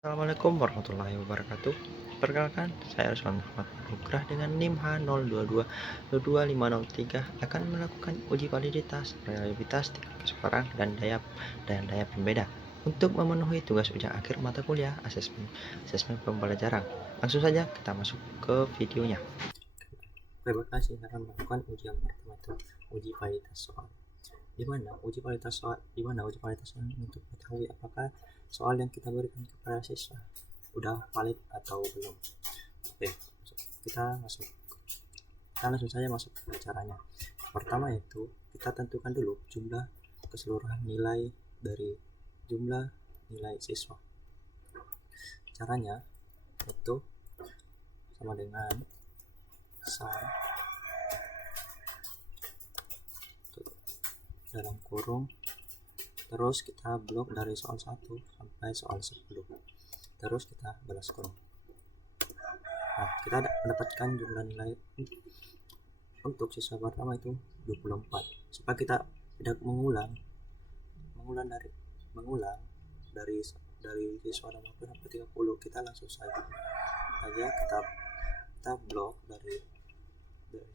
Assalamualaikum warahmatullahi wabarakatuh. Perkenalkan, saya Ruslan Muhammad Nugrah dengan NIM H02222503 akan melakukan uji validitas, reliabilitas, tingkat kesukaran, dan daya pembeda untuk memenuhi tugas ujian akhir mata kuliah asesmen pembelajaran. Langsung saja kita masuk ke videonya. Terima kasih akan melakukan ujian pertama itu uji validitas soal. Di mana uji validitas soal untuk mengetahui apakah soal yang kita berikan kepada siswa udah valid atau belum. Oke, kita langsung saja masuk ke caranya. Pertama itu kita tentukan dulu jumlah keseluruhan nilai dari jumlah nilai siswa. Caranya itu sama dengan sum dalam kurung, terus kita blok dari soal 1 sampai soal 10, terus kita balas kurung. Nah, kita mendapatkan jumlah nilai untuk siswa pertama itu 24. Supaya kita tidak mengulang dari siswa nomor sampai 30, kita langsung saja kita blok dari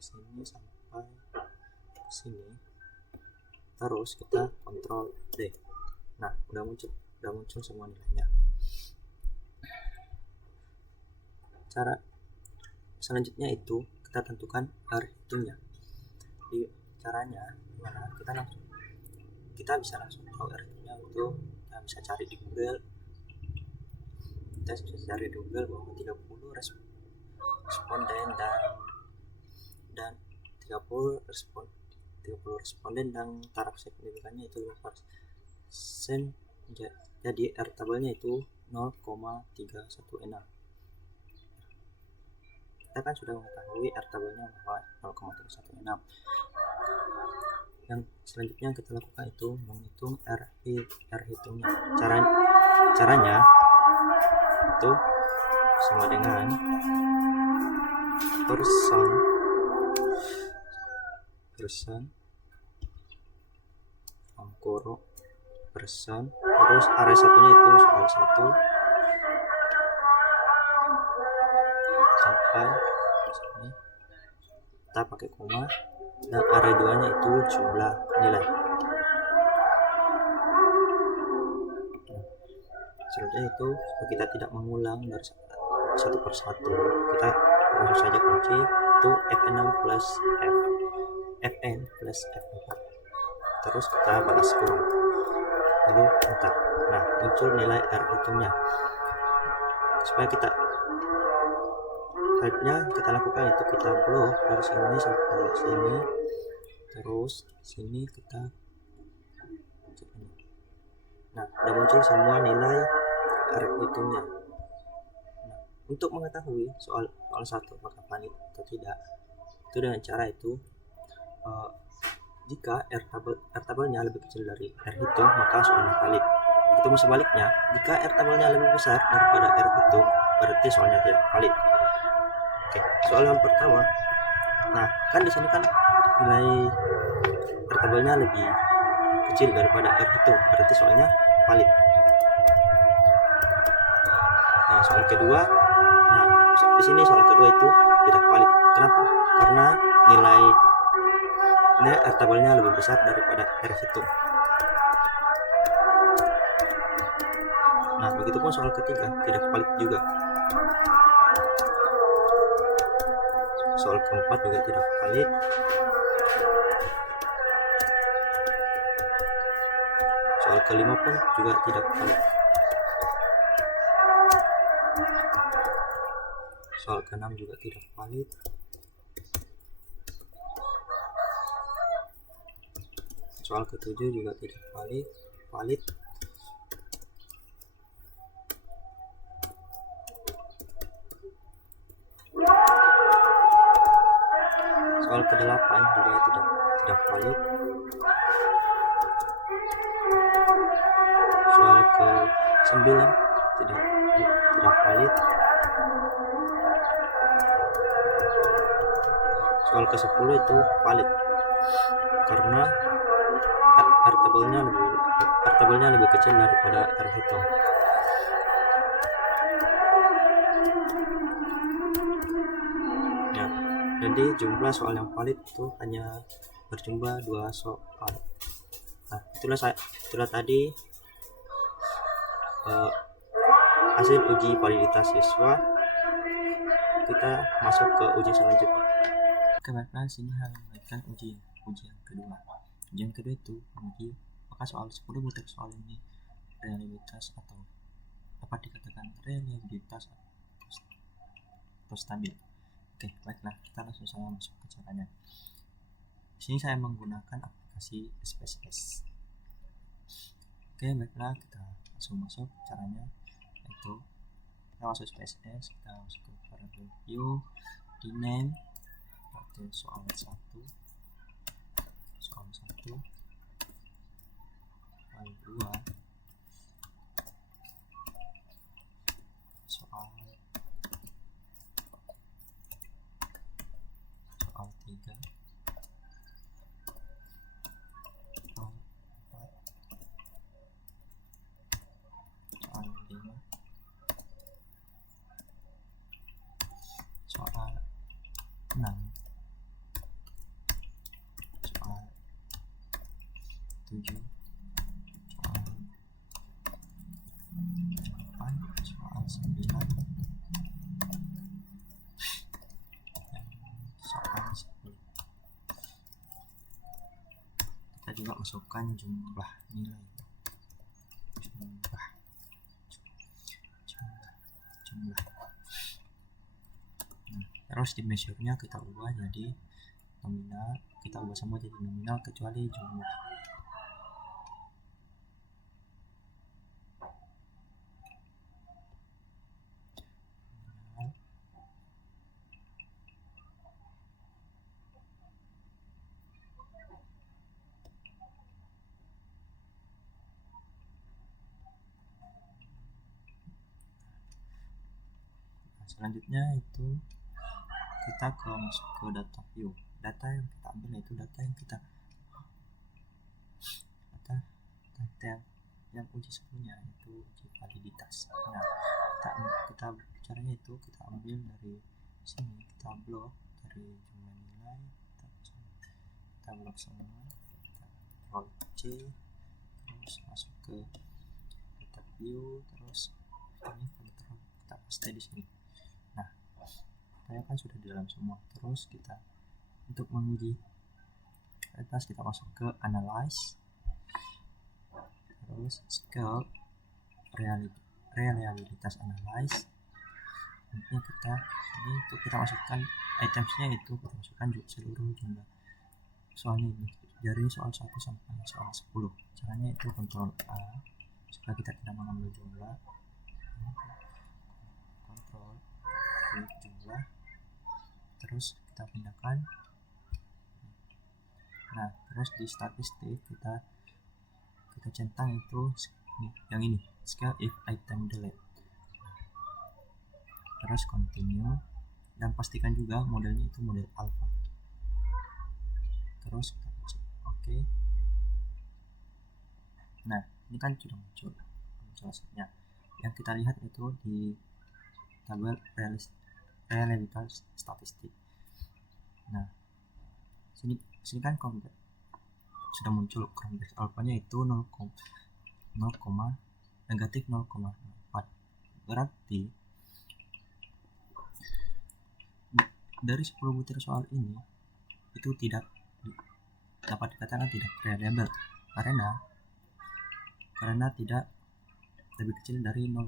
sini sampai sini, terus kita kontrol D. Nah, udah muncul semua nilainya. Cara selanjutnya itu kita tentukan R hitungnya. Di caranya gimana? Kita bisa langsung tahu R hitungnya itu kita bisa cari di Google. Kita bisa cari di Google bahwa 30 responden dan 30 responden dan taraf signifikannya itu 5%. Jadi R tabelnya itu 0,316. Kita kan sudah mengetahui R tabelnya bahwa 0,316. Yang selanjutnya kita lakukan itu menghitung R hitungnya. Caranya itu sama dengan persen angkoro persen, terus area satunya itu soal 1 sampai sini kita pakai koma, dan area 2 nya itu jumlah nilai. Selanjutnya itu supaya kita tidak mengulang dari satu persatu, kita langsung saja kunci itu Fn plus F4, terus kita balas kurung, lalu enter. Nah, muncul nilai R hitungnya. Supaya selanjutnya kita lakukan itu kita blok dari sini sampai sini, terus sini kita. Nah, sudah muncul semua nilai R hitungnya. Nah, untuk mengetahui soal 1 apakah valid atau tidak, itu dengan cara itu jika R tabelnya lebih kecil dari R hitung, maka soalnya valid. Begitu sebaliknya, jika R tabelnya lebih besar daripada R hitung, berarti soalnya tidak valid. Oke, soal yang pertama. Nah, kan di sini kan nilai R tabelnya lebih kecil daripada R hitung, berarti soalnya valid. Nah, soal kedua. Nah, di sini soal kedua itu tidak valid. Kenapa? Karena nilai R tabelnya lebih besar daripada R hitung. Nah, begitupun soal ketiga tidak valid juga. Soal keempat juga tidak valid. Soal kelima pun juga tidak valid. Soal keenam juga tidak valid. Soal ketujuh juga tidak valid. Soal ke-8 juga tidak valid. Soal ke-9 tidak valid. Soal ke-10 itu valid karena R tabelnya lebih kecil daripada R hitung. Jadi jumlah soal yang valid itu hanya berjumlah 2 soal. Nah, itulah tadi hasil uji validitas siswa. Kita masuk ke uji selanjutnya. Oke, baiklah, sini hanya mengaitkan ujian kedua. Ujian kedua itu menguji apakah soal 10 butir soal ini realitas atau dapat dikatakan reliabilitas atau stabil. Oke, baiklah, kita langsung saja masuk ke caranya. Di sini saya menggunakan aplikasi SPSS. Oke, baiklah, kita langsung masuk caranya, yaitu kita masuk SPSS, kita masuk ke variable view, di name, soal 1, soal 2, soal 3, soal 4, soal 5, soal 6, soal 7, soal 8, soal 9, dan soal 10. Kita juga masukkan jumlah nilai, jumlah. Nah, terus di measure-nya kita ubah jadi nominal, kita ubah semua jadi nominal kecuali jumlah. Selanjutnya itu kita masuk ke data view. Data yang kita ambil itu data yang uji sebelumnya, itu uji validitas. Nah, kita caranya itu kita ambil dari sini, kita blok dari jumlah nilai, kita blok semua, kita Ctrl C, terus masuk ke data view, terus ini control kita paste di sini. Nah, saya kan sudah di dalam semua. Terus kita untuk menguji validitas kita masuk ke analyze, terus scale reliabilitas analyze. Nanti kita masukkan itemsnya, itu kita masukkan seluruh jumlah soalnya ini dari soal 1 sampai soal 10. Caranya itu Ctrl A supaya kita tidak mengambil jumlah, Ctrl klik jumlah, terus kita pindahkan. Nah, terus di statistik kita centang itu yang ini, scale if item delete. Terus continue, dan pastikan juga modelnya itu model alpha. Terus kita cek oke. Nah, ini kan sudah muncul hasilnya. Yang kita lihat itu di tabel reliabilitas statistik. Nah, sini kan sudah muncul convex alfanya itu negatif 0,4. Berarti dari 10 butir soal ini itu tidak dapat dikatakan tidak reliable karena tidak lebih kecil dari 0,06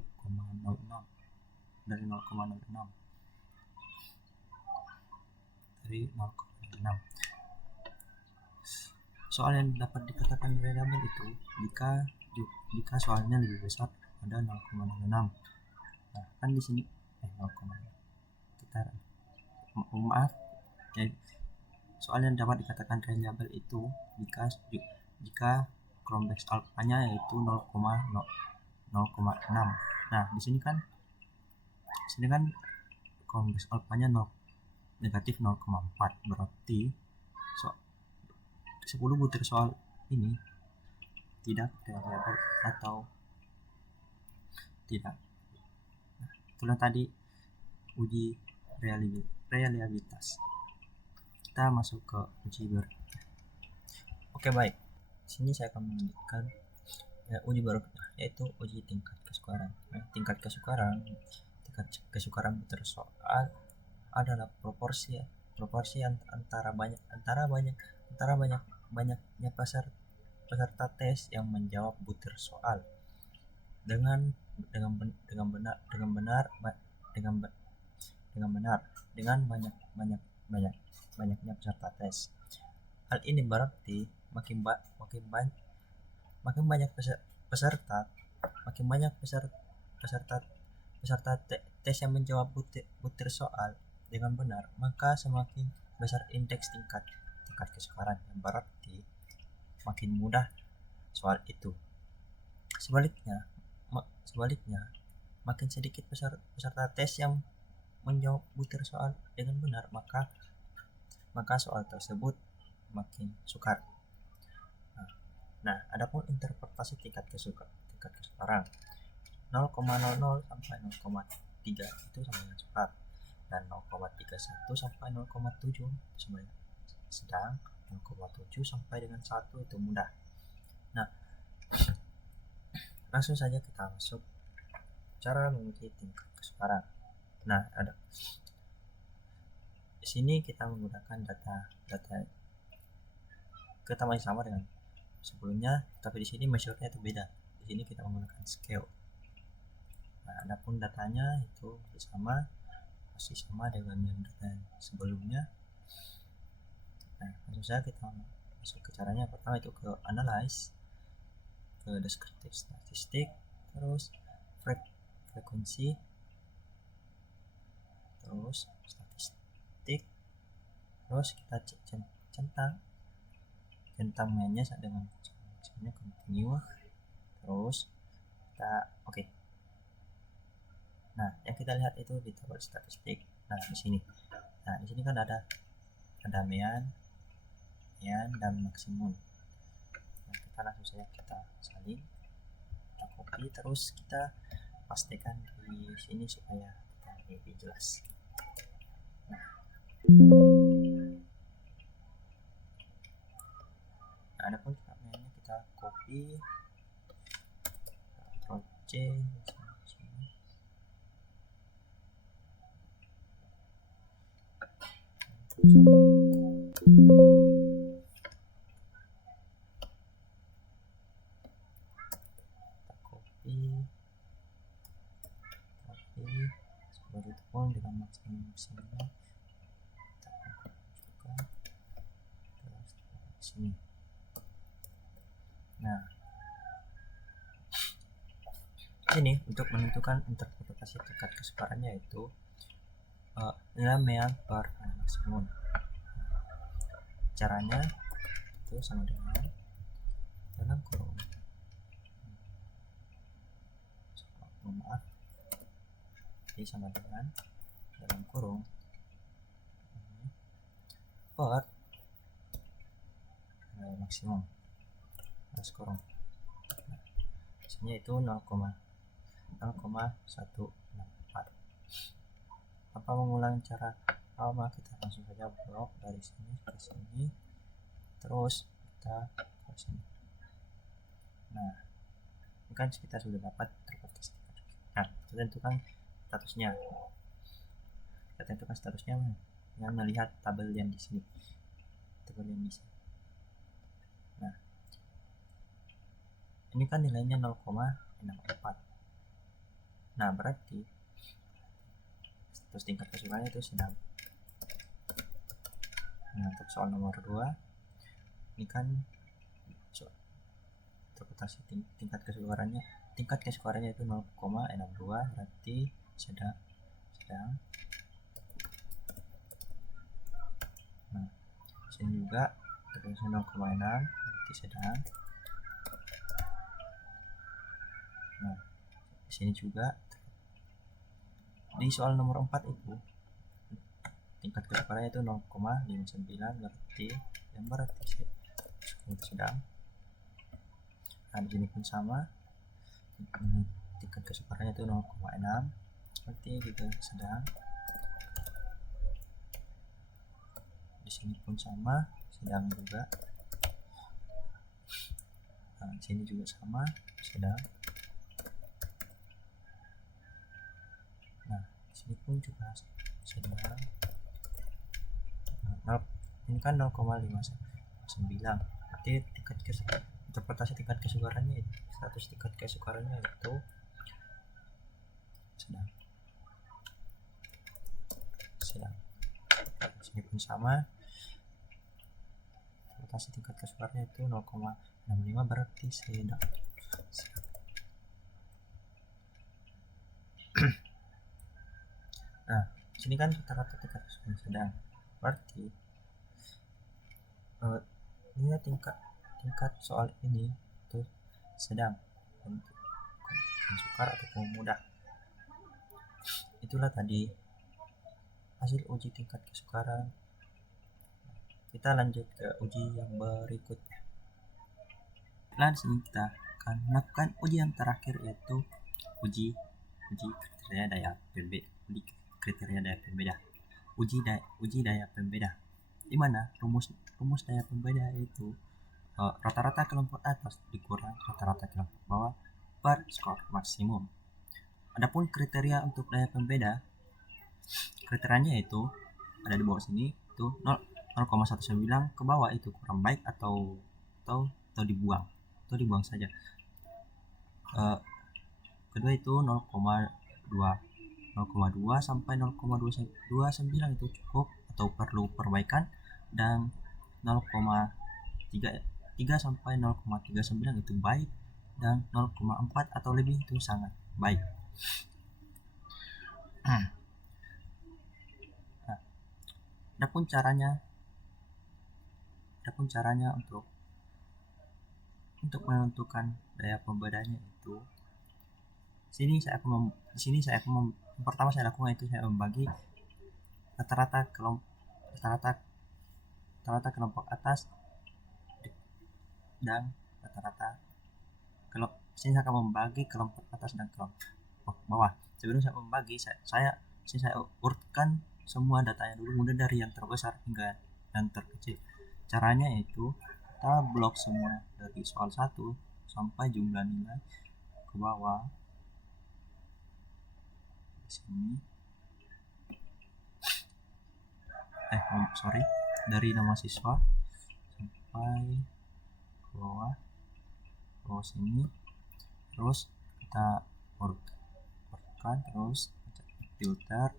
dari 0,06 Soal yang dapat dikatakan reliable itu jika soalnya lebih besar pada 0,06. Nah, kan di sini 0, kita maaf ya, soal yang dapat dikatakan reliable itu jika convex alfanya yaitu 0,6. Nah, di sini kan convex alfanya negatif 0,4, berarti 10 butir soal ini tidak reliable atau tidak. Nah, itulah tadi uji reliabilitas. kita masuk ke uji berikutnya. Oke, baik. Sini saya akan menunjukkan uji berikutnya, yaitu uji tingkat kesukaran. Tingkat kesukaran bersoal adalah proporsi banyaknya peserta tes yang menjawab butir soal dengan banyaknya peserta tes. Hal ini berarti makin banyak peserta tes yang menjawab butir soal dengan benar, maka semakin besar indeks tingkat kesukaran, yang berarti makin mudah soal itu. Sebaliknya, makin sedikit peserta tes yang menjawab butir soal dengan benar, maka soal tersebut makin sukar. Nah, adapun interpretasi tingkat kesukaran 0,00 sampai 0,3 itu sama dengan sukar, dan 0,31 sampai 0,7 itu sama dengan sedang, 0,7 sampai dengan 1 itu mudah. Nah, langsung saja kita masuk cara menguji tingkat kesukaran. Nah, ada di sini kita menggunakan data kita masih sama dengan sebelumnya, tapi di sini measure-nya itu beda. Di sini kita menggunakan scale. Nah, adapun datanya itu masih sama dengan yang data sebelumnya. Nah, langsung saja kita masuk ke caranya. Pertama itu ke analyze, ke descriptive statistik, terus frekuensi, terus statistik, terus kita centang mainnya dengan misalnya continue, terus kita oke. Nah, yang kita lihat itu di tabel statistik. Nah, di sini kan ada mean dan maksimum. Nah, kita langsung saja kita salin, kita copy, terus kita pastikan di sini supaya kita lebih jelas. Nah, adapun meannya kita copy, Ctrl C, seperti itu pun dengan maksimum kita sini. Nah, ini untuk menentukan interpretasi tingkat kesukarannya yaitu nilai mean per maksimum. Caranya itu sama dengan dalam kurung jadi sama dengan dalam kurung per maksimum plus kurung. Nah, hasilnya itu 0,164. Tanpa mengulang cara sama, kita langsung saja blok dari sini ke sini, terus kita ke sini. Nah, ini kan kita sudah dapat interpretasi. Nah, kita tentukan statusnya. Dengan melihat tabel yang di sini. Nah, ini kan nilainya 0,64. Nah, berarti status tingkat kesukarannya itu sedang. Nah, untuk soal nomor 2 ini kan interpretasi tingkat kesukarannya itu 0,62, berarti sedang. Nah, sini juga terus 0,6 berarti sedang. Nah, di sini juga di soal nomor 4 itu tingkat kesukarannya itu 0,59, berarti itu sedang. Nah, di sini pun sama, tingkat kesukarannya itu 0,6, berarti juga sedang. di sini pun sama, sedang juga. Nah, di sini juga sama, sedang. Nah, di sini pun juga sedang. Nah, ini kan 0,59. Berarti interpretasi tingkat kesukarannya itu, status tingkat kesukarannya itu sedang. Nah, sini pun sama. Interpretasi tingkat kesukarannya itu 0,65 berarti sedang. Nah, sini kan rata-rata tingkat kesukaran sedang. Berarti ini tingkat soal ini itu sedang untuk sukar ataupun mudah. Itulah tadi hasil uji tingkat kesukaran. Kita lanjut ke uji yang berikutnya. Nah, di sini kita akan melakukan uji yang terakhir, yaitu uji kriteria daya pembeda. Uji daya pembeda. Di mana rumus daya pembeda itu rata-rata kelompok atas dikurang rata-rata kelompok bawah per skor maksimum. Adapun kriteria untuk daya pembeda, kriterianya itu ada di bawah sini, itu 0,19 ke bawah itu kurang baik atau dibuang saja. Kedua itu 0,2 sampai 0,29 itu cukup atau perlu perbaikan, dan 0,3 sampai 0,39 itu baik, dan 0,4 atau lebih itu sangat baik. Nah, adapun caranya untuk menentukan daya pembedanya itu, pertama saya lakukan itu saya membagi rata-rata kelompok atas dan rata-rata sini saya akan membagi kelompok atas dan kelompok bawah. Sebelum saya membagi, saya urutkan semua datanya dulu, mulai dari yang terbesar hingga yang terkecil. Caranya itu kita blok semua dari soal 1 sampai jumlah nilai ke bawah. Di sini dari nama siswa sampai ke bawah sini, terus kita urutkan, terus filter,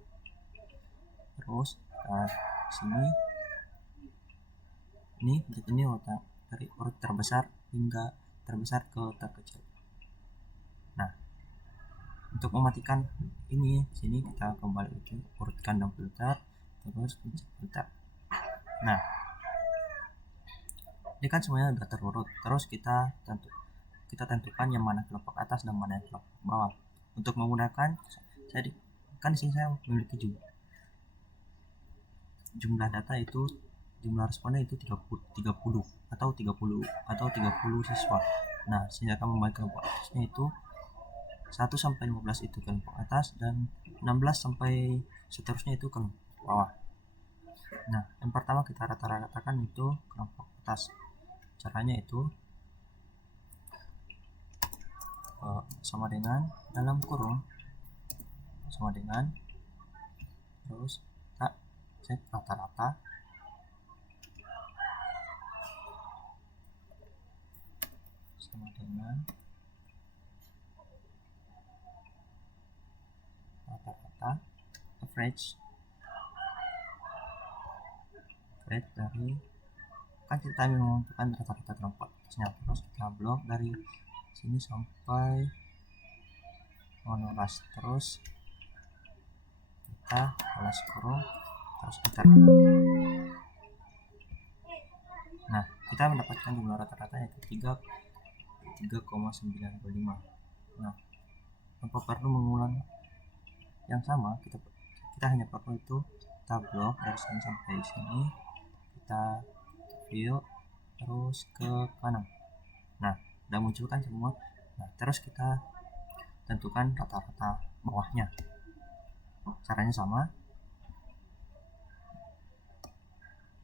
terus kita sini ini urutan dari urut terbesar hingga terbesar ke terkecil. Nah, untuk mematikan ini, sini kita kembali ke urutkan dan filter, terus pencet filter. Nah, ini kan semuanya sudah terurut. Terus kita tentukan yang mana kelompok atas dan mana yang kelompok bawah. Untuk memudahkan, di sini saya memiliki jumlah data itu, jumlah responden itu 30 siswa. Nah, sini akan membagi kelompok atasnya itu 1 sampai 15 itu kelompok atas, dan 16 sampai seterusnya itu kelompok bawah. Nah, yang pertama kita rata-ratakan itu kelompok atas. Caranya itu sama dengan dalam kurung, sama dengan, terus kita set rata-rata sama dengan rata-rata average dari, kan kita menentukan rata-rata kelompok atasnya. Terus kita blok dari sini sampai 15, terus kita balas kurung, terus enter. Nah, kita mendapatkan jumlah rata-rata yaitu 3,95. Nah, tanpa perlu mengulang yang sama, kita hanya perlu itu kita blok dari sini sampai sini, kita fill terus ke kanan. Nah, udah munculkan semua. Nah, terus kita tentukan rata-rata bawahnya. Caranya sama,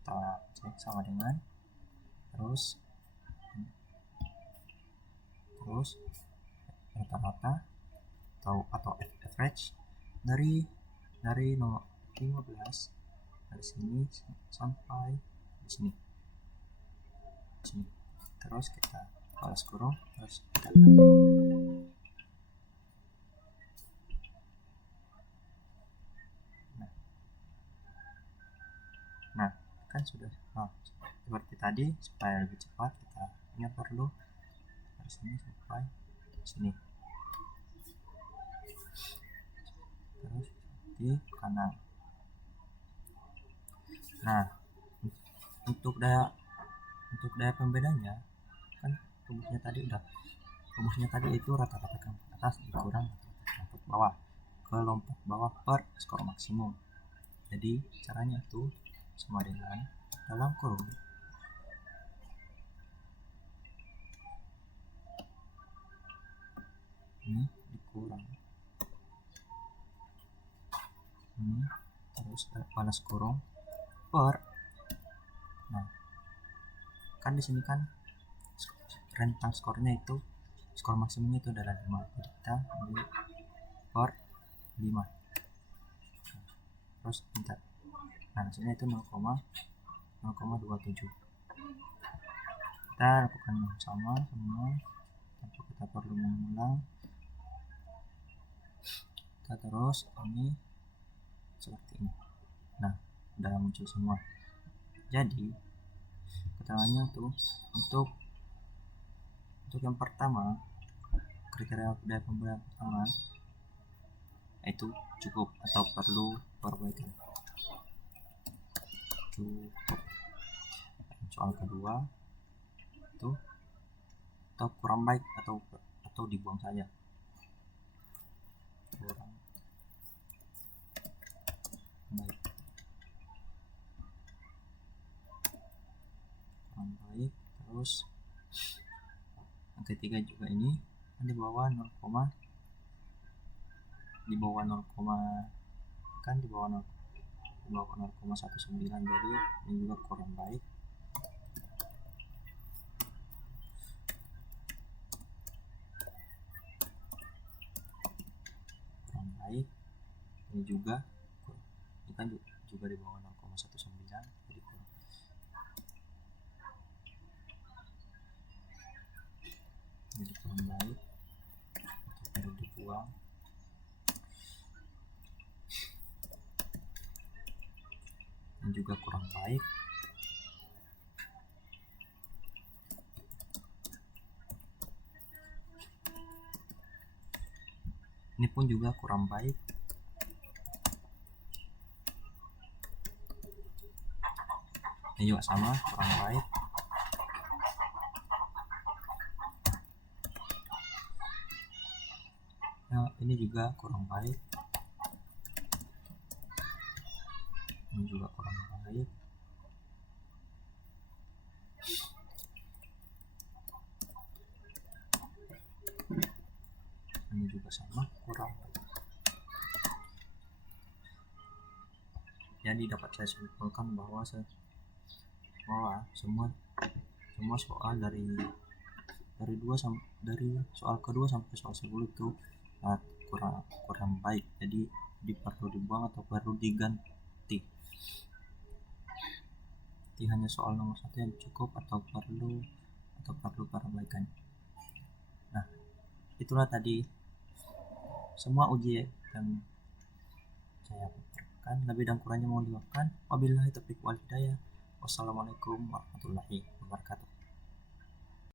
kita cek sama dengan terus rata-rata atau average dari 15 dari sini sampai di sini. Terus kita balas kurung, terus kita nah kan sudah seperti tadi. Supaya lebih cepat kita ini perlu dari sini sampai sini, terus di kanan. Nah, untuk daya pembedanya kan rumusnya tadi itu rata-rata ke atas dikurang rata-rata ke bawah, kelompok bawah per skor maksimum. Jadi caranya itu sama dengan dalam kurung ini dikurang ini, terus balas kurung per. Nah, kan di sini kan rentang skornya itu, skor maksimumnya itu adalah 5, jadi kita ambil per 5 terus enter. Nah, hasilnya itu 0,27. Kita lakukan yang sama semua tanpa kita perlu mengulang. Kita terus ini seperti ini. Nah, udah muncul semua. Jadi keterangannya tuh untuk yang pertama, kriteria daya pembedaan pertama itu cukup atau perlu perbaikan. Cukup. Soal kedua itu atau kurang baik atau dibuang saja. Kurang baik. Terus yang ketiga juga ini kan di bawah 0, kan di bawah 0,19, jadi ini juga kurang baik. Ini juga kan juga di bawah 0,19, jadi kurang. Jadi kurang baik, perlu dibuang. Ini juga kurang baik. Ini pun juga kurang baik. Ini juga sama, kurang baik. Nah, ini juga kurang baik. Ini juga kurang baik. Ini juga sama, kurang baik. Jadi dapat saya simpulkan bahwa semua soal dari soal kedua sampai soal 10 itu kurang baik. Jadi perlu dibuang atau perlu diganti. Hanya soal nomor 1 yang cukup atau perlu perbaikan. Nah, itulah tadi semua ujian yang saya berikan. Lebih dan kurangnya mohon dimaafkan. Wabillahi taufiq wal hidayah. Wassalamualaikum warahmatullahi wabarakatuh.